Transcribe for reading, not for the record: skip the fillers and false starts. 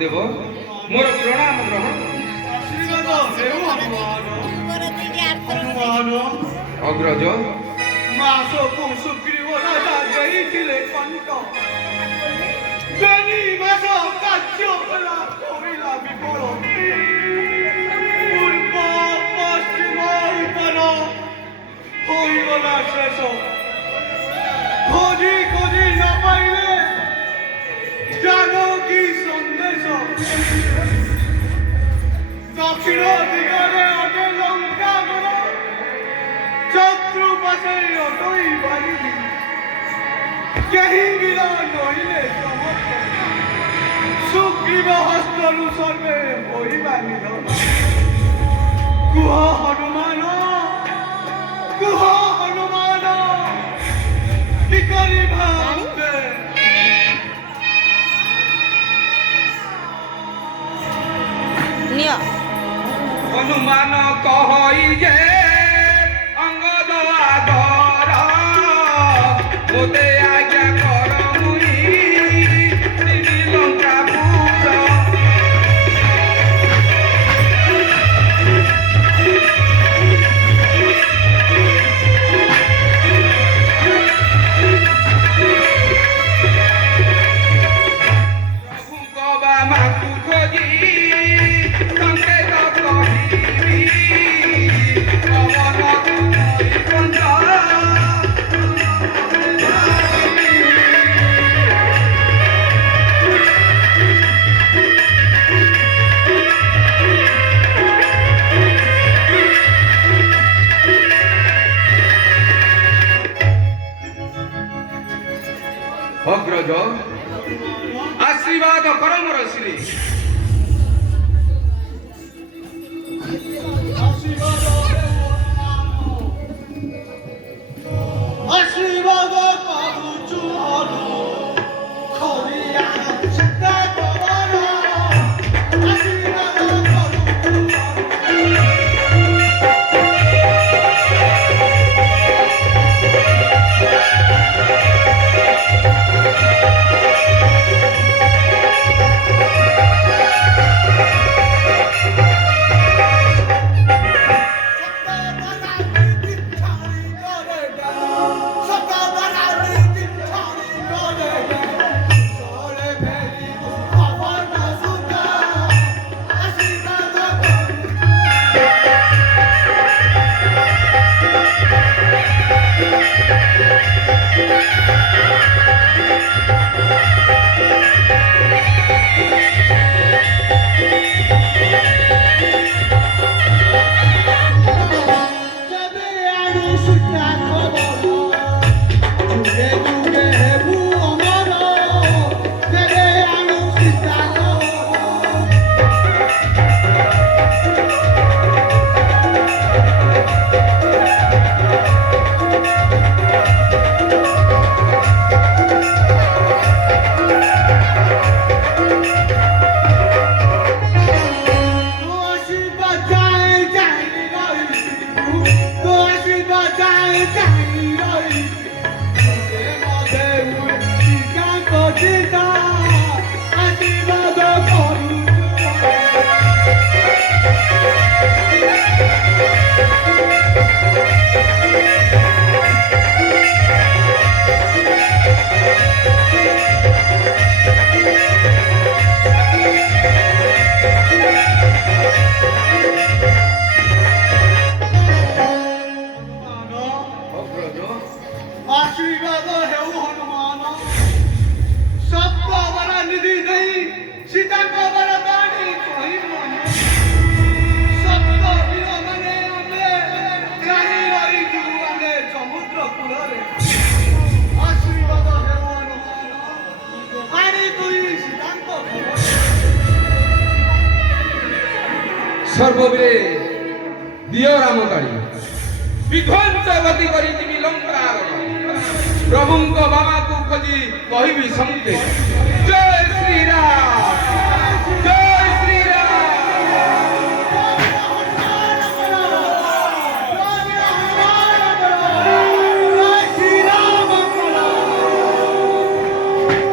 ଦେବ ମୋର ପ୍ରଣାମ ଗ୍ରହଣ ଅଗ୍ରଜ ମାସକୁ ସୁଗ୍ରୀବ ରାଜା ଦେଇଥିଲେ କଣ୍ଟ ବେନି ମାସ କାର୍ଯ୍ୟ ହେଲା କହିଲା ବିଫଳ ପୂର୍ବ ପଶ୍ଚିମ ଉତ୍ତର ହୋଇଗଲା ଶେଷ ଖୋଜି ଖୋଜି ନ ପାଇଲେ ଜାନକୀ ସନ୍ଦେଶ ଦକ୍ଷିଣ ଦିଗରେ ଅଟେ ଲଙ୍କାଗର ଚତୁଃପାର୍ଶ୍ୱେ ଅଟଇ ପାରିବି କେହି ବିର ନଇଲେ ସୁଗ୍ରୀବ ହସ୍ତରୁ ସର୍ବେ ହୋଇବା ନିଧନ କୁହ ହନୁମାନ କୁହ ହନୁମାନ କି କରିବା নিয় হনুমান কহই যে অঙ্গদ আদর মোতে আজ্ঞা কর মুই শ্রীলঙ্কাপুর প্রভুঙ্ক বামাকু খোঁজি সংকেত কহিবি পবন বৈকুণ্ঠ অগ্রজ আশীর্বাদ কর মোর শ্রী আশীর্বাদ পাবুচু হনু খরিয়া সীতা কবর আশীর্বাদ করুচু आशीर्वाद हेउ हनुमान सप्त वर निधि नहीं सीता को वरदानी कोई मन सप्त वीर माने आमे जाई रही जुआने समुद्र कूलरे आशीर्वाद हेउ हनुमान आनी तुई सीता को खबर সর্ববীরে দিয় রামকারী বিধ্বংস গতি করি তুমি লঙ্কা প্রভুঙ্ক বামাকু খোঁজি কহিবি সংকেত জয় শ্রীরাম জয়